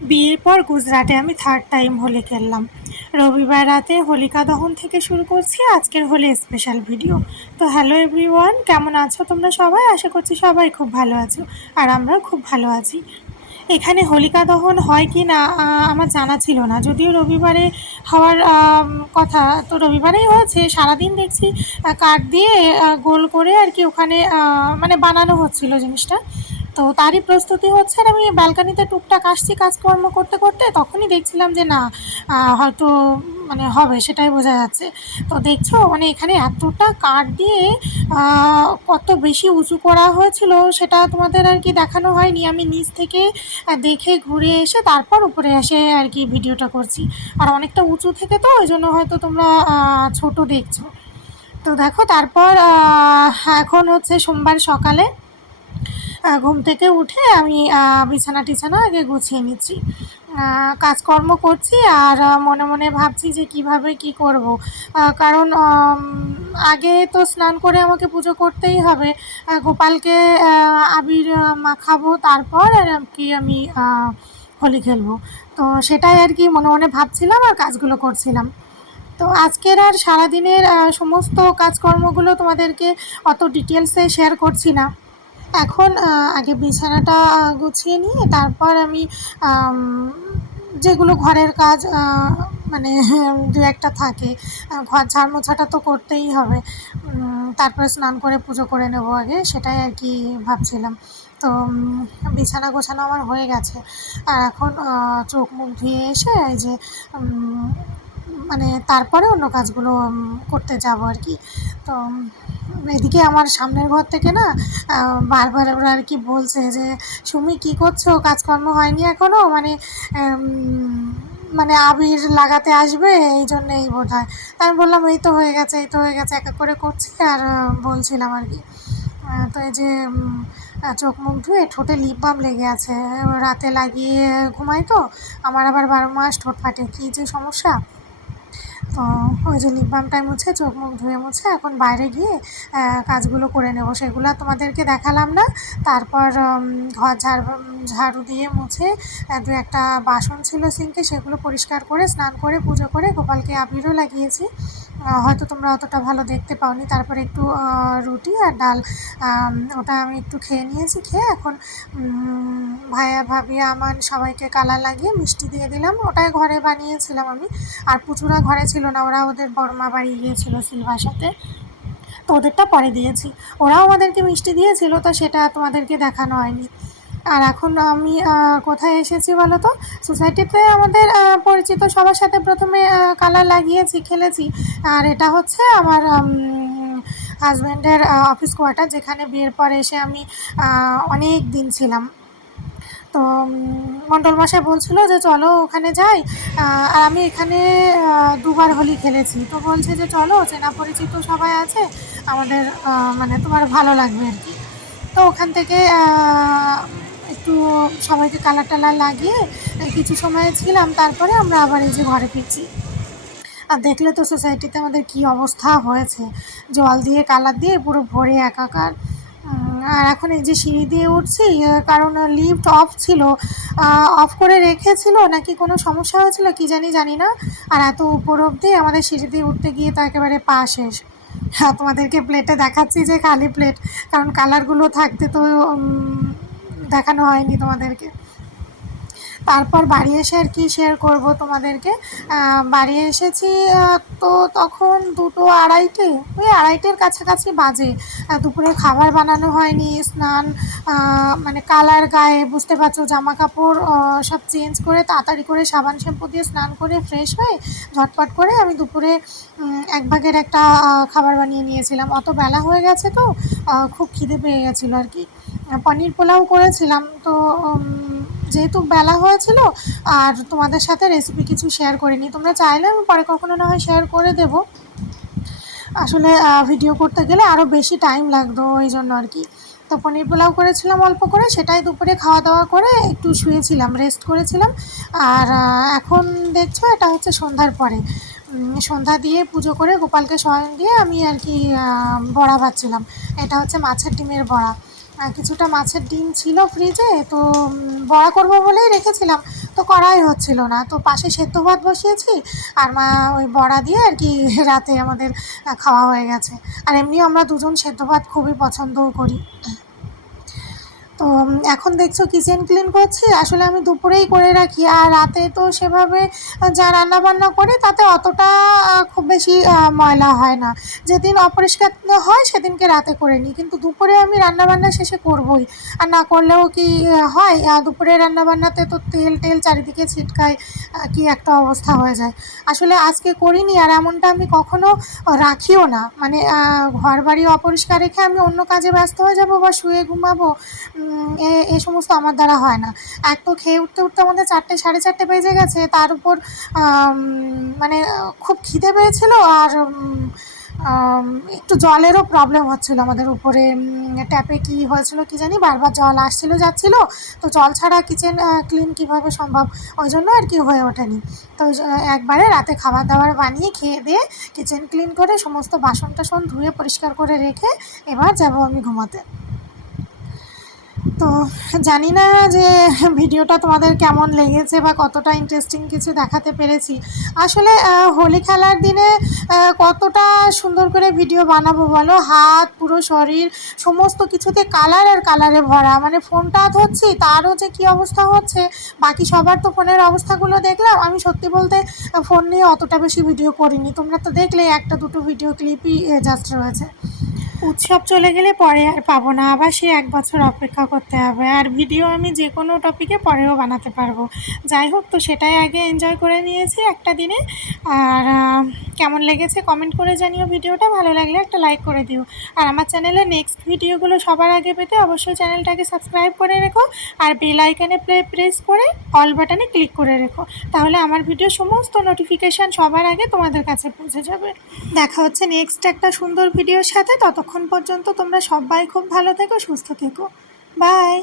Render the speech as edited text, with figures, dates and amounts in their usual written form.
বিয়ের পর গুজরাটে আমি থার্ড টাইম হোলি খেললাম। রবিবার রাতে হোলিকা দহন থেকে শুরু করছি আজকের হোলি স্পেশাল ভিডিও। তো হ্যালো এভরিওয়ান, কেমন আছো তোমরা সবাই? আশা করছি সবাই খুব ভালো আছো, আর আমরাও খুব ভালো আছি। এখানে হোলিকা দহন হয় কি না আমার জানা ছিল না, যদিও রবিবারে হওয়ার কথা, তো রবিবারেই হয়েছে। সারাদিন দেখছি কাঠ দিয়ে গোল করে আর কি ওখানে মানে বানানো হচ্ছিল জিনিসটা। তো তারই প্রস্তুতি হচ্ছে, আর আমি ব্যালকানিতে টুকটাক আসছি কাজকর্ম করতে করতে, তখনই দেখছিলাম যে না হয়তো মানে হবে, সেটাই বোঝা যাচ্ছে। তো দেখছো মানে এখানে এতটা কাঠ দিয়ে কত বেশি উঁচু করা হয়েছিল সেটা তোমাদের আর কি দেখানো হয়নি। আমি নিচ থেকে দেখে ঘুরে এসে তারপর উপরে এসে আর কি ভিডিওটা করছি। আর অনেকটা উঁচু থেকে, তো ওই জন্য হয়তো তোমরা ছোট দেখছো। তো দেখো তারপর এখন হচ্ছে সোমবার সকালে ঘুম থেকে উঠে আমি বিছানা টিছানা আগে গুছিয়ে নিচ্ছি, কাজকর্ম করছি। আর মনে মনে ভাবছি যে কিভাবে কি করব, কারণ আগে তো স্নান করে আমাকে পুজো করতেই হবে। গোপালকে আবির মাখাবো, তারপর আর কি আমি হোলি খেলবো। তো সেটাই আর কি মনে মনে ভাবছিলাম আর কাজগুলো করছিলাম। তো আজকের আর সারাদিনের সমস্ত কাজকর্মগুলো তোমাদেরকে অত ডিটেলসে শেয়ার করছি না। এখন আগে বিছানাটা গুছিয়ে নিয়ে তারপর আমি যেগুলো ঘরের কাজ মানে দু একটা থাকে, ঘর ঝাড় মোছাটা তো করতেই হবে। তারপরে স্নান করে পুজো করে নেব আগে, সেটাই আর কি ভাবছিলাম। তো বিছানা গোছানো আমার হয়ে গেছে। আর এখন চোখ মুখ ধুয়ে এসে এই যে মানে তারপরে অন্য কাজগুলো করতে যাব আর কি। তো এদিকে আমার সামনের ঘর থেকে না বারবার ওরা আর কি বলছে যে সুমি কী করছো, কাজকর্ম হয়নি এখনও, মানে মানে আবির লাগাতে আসবে এই জন্যেই বোধ হয়। তা আমি বললাম এই তো হয়ে গেছে, এই তো হয়ে গেছে, এক এক করে করছি আর বলছিলাম আর কি। তো এই যে চোখ মুখ ধুয়ে ঠোঁটে লিপ বাম লেগে আছে, রাতে লাগিয়ে ঘুমাই তো। আমার আবার 12 মাস ঠোঁট ফাটে, কী যে সমস্যা। তো ওই যে লিপ বামটাই মুছে চোখ মুখ ধুয়ে মুছে এখন বাইরে গিয়ে কাজগুলো করে নেব, সেগুলো তোমাদেরকে দেখালাম না। তারপর ঘর ঝাড়ু দিয়ে মুছে দু একটা বাসন ছিল সিঙ্কে, সেগুলো পরিষ্কার করে স্নান করে পুজো করে গোপালকে আবিরও লাগিয়েছি। হয়তো তোমরা অতটা ভালো দেখতে পাওনি। তারপরে একটু রুটি আর ডাল, ওটা আমি একটু খেয়ে নিয়েছি। খেয়ে এখন ভাইয়া ভাবি আমান সবাইকে কালার লাগিয়ে মিষ্টি দিয়ে দিলাম, ওটাই ঘরে বানিয়েছিলাম আমি। আর পুচুরা ঘরে ছিল না, ওরা ওদের বড়মা বাড়ি গিয়েছিল সিলভার সাথে, তো ওদেরটা পরে দিয়েছি। ওরাও আমাদেরকে মিষ্টি দিয়েছিল, তো সেটা তোমাদেরকে দেখানো হয়নি। আর এখন আমি কোথায় এসেছি বলো তো? সোসাইটিতে আমাদের পরিচিত সবার সাথে প্রথমে কালার লাগিয়েছি, খেলেছি। আর এটা হচ্ছে আমার হাজব্যান্ডের অফিস কোয়ার্টার, যেখানে বিয়ের পর এসে আমি অনেক দিন ছিলাম। তো মণ্ডল মশাই বলছিল যে চলো ওখানে যাই। আর আমি এখানে দুবার হোলি খেলেছি, তো বলছে যে চলো, চেনা পরিচিত সবাই আছে আমাদের, মানে তোমার ভালো লাগবে আর কি। তো ওখান থেকে একটু সবাইকে কালার টালার লাগিয়ে কিছু সময় ছিলাম, তারপরে আমরা আবার এই যে ঘরে ফিরছি। আর দেখলে তো সোসাইটিতে আমাদের কী অবস্থা হয়েছে, জল দিয়ে কালার দিয়ে পুরো ভরে একাকার। আর এখন এই যে সিঁড়ি দিয়ে উঠছি, কারণ লিফট অফ ছিল, অফ করে রেখেছিল নাকি কোনো সমস্যা হয়েছিল কী জানি না। আর এত উপর অবধি আমাদের সিঁড়ি দিয়ে উঠতে গিয়ে তো একেবারে পা শেষ। হ্যাঁ, তোমাদেরকে প্লেটে দেখাচ্ছি যে খালি প্লেট, কারণ কালারগুলো থাকতে তো দেখানো হয়নি তোমাদেরকে। তারপর বাড়ি এসে আর কি শেয়ার করব তোমাদেরকে। বাড়ি এসেছি তো তখন 2টো 2:30, ওই 2:30-এর কাছাকাছি বাজে। দুপুরে খাবার বানানো হয়নি, স্নান মানে কালার গায়ে, বুঝতে পারছো, জামা কাপড় সব চেঞ্জ করে তাড়াতাড়ি করে সাবান শ্যাম্পু দিয়ে স্নান করে ফ্রেশ হয়ে ঝটপট করে আমি দুপুরে 1 ভাগের একটা খাবার বানিয়ে নিয়েছিলাম। অত বেলা হয়ে গেছে তো খুব খিদে পেয়ে গেছিলো আর কি। পনির পোলাও করেছিলাম, তো যেহেতু বেলা হয়েছিল আর তোমাদের সাথে রেসিপি কিছু শেয়ার করিনি। তোমরা চাইলে আমি পরে কখনো না হয় শেয়ার করে দেব। আসলে ভিডিও করতে গেলে আরও বেশি টাইম লাগতো, ওই জন্য আর কি। তো পনির পোলাও করেছিলাম অল্প করে, সেটাই দুপুরে খাওয়া দাওয়া করে একটু শুয়েছিলাম, রেস্ট করেছিলাম। আর এখন দেখছো এটা হচ্ছে সন্ধ্যার পরে, সন্ধ্যা দিয়ে পুজো করে গোপালকে শয়ন দিয়ে আমি আর কি বড়া ভাজছিলাম। এটা হচ্ছে মাছের ডিমের বড়া। কিছুটা মাছের ডিম ছিল ফ্রিজে, তো বড়া করব বলেই রেখেছিলাম, তো করাই হচ্ছিল না। তো পাশে সেদ্ধ ভাত বসিয়েছি, আর মা ওই বড়া দিয়ে আর কি রাতে আমাদের খাওয়া হয়ে গেছে। আর এমনিও আমরা দুজন সেদ্ধ ভাত খুবই পছন্দও করি। তো এখন দেখছো কিচেন ক্লিন করছি, আসলে আমি দুপুরেই করে রাখি, আর রাতে তো সেভাবে যা রান্নাবান্না করি তাতে অতটা খুব বেশি ময়লা হয় না। যেদিন অপরিষ্কার হয় সেদিনকে রাতে করে নিই, কিন্তু দুপুরে আমি রান্নাবান্না শেষে করবই। আর না করলেও কি হয়, দুপুরে রান্নাবান্নাতে তো তেল টেল চারিদিকে ছিটকায়, কি একটা অবস্থা হয়ে যায়। আসলে আজকে করিনি, আর এমনটা আমি কখনো রাখিও না, মানে ঘর বাড়ি অপরিষ্কার রেখে আমি অন্য কাজে ব্যস্ত হয়ে যাব বা শুয়ে ঘুমাবো, এ সমস্ত আমার দ্বারা হয় না। এক তো খেয়ে উঠতে উঠতে আমাদের 4টে 4:30 বেজে গেছে, তার উপর মানে খুব খিদে পেয়েছিল, আর একটু জলেরও প্রবলেম হচ্ছিলো আমাদের উপরে। ট্যাপে কি হয়েছিল কি জানি, বারবার জল আসছিল যাচ্ছিল, তো জল ছাড়া কিচেন ক্লিন কীভাবে সম্ভব, ওই জন্য আর কি হয়ে ওঠেনি। তো একবারে রাতে খাবার দাবার বানিয়ে খেয়ে দিয়ে কিচেন ক্লিন করে সমস্ত বাসন টাসন ধুয়ে পরিষ্কার করে রেখে এবার যাবো আমি ঘুমাতে। তো জানি না যে ভিডিওটা তোমাদের কেমন লেগেছে বা কতটা ইন্টারেস্টিং কিছু দেখাতে পেরেছি। আসলে হোলি খেলার দিনে কতটা সুন্দর করে ভিডিও বানাবো বলো, হাত পুরো শরীর সমস্ত কিছুতে কালার আর কালারে ভরা, মানে ফোনটা ধরছি তারও যে কী অবস্থা হচ্ছে। বাকি সবার তো ফোনের অবস্থাগুলো দেখলাম, আমি সত্যি বলতে ফোন নিয়ে অতটা বেশি ভিডিও করিনি, তোমরা তো দেখলে একটা দুটো ভিডিও ক্লিপই জাস্ট রয়েছে। উৎসব চলে গেলে পরে আর পাবো না, আবার সে 1 বছর অপেক্ষা করতে হবে, আর ভিডিও আমি যে কোনো টপিকে পরেও বানাতে পারবো। যাই হোক, তো সেটাই আগে এনজয় করে নিয়েছি একটা দিনে। আর কেমন লেগেছে কমেন্ট করে জানিও ভিডিওটা, ভালো লাগলে একটা লাইক করে দিও। আর আমার চ্যানেলে নেক্সট ভিডিওগুলো সবার আগে পেতে অবশ্যই চ্যানেলটাকে সাবস্ক্রাইব করে রেখো, আর বেল আইকনে প্রেস করে অল বাটনে ক্লিক করে রেখো, তাহলে আমার ভিডিও সমস্ত নোটিফিকেশান সবার আগে তোমাদের কাছে পৌঁছে যাবে। দেখা হচ্ছে নেক্সট একটা সুন্দর ভিডিওর সাথে, ততক্ষণ পর্যন্ত তোমরা সবাই খুব ভালো থেকো, সুস্থ থেকো। বাই।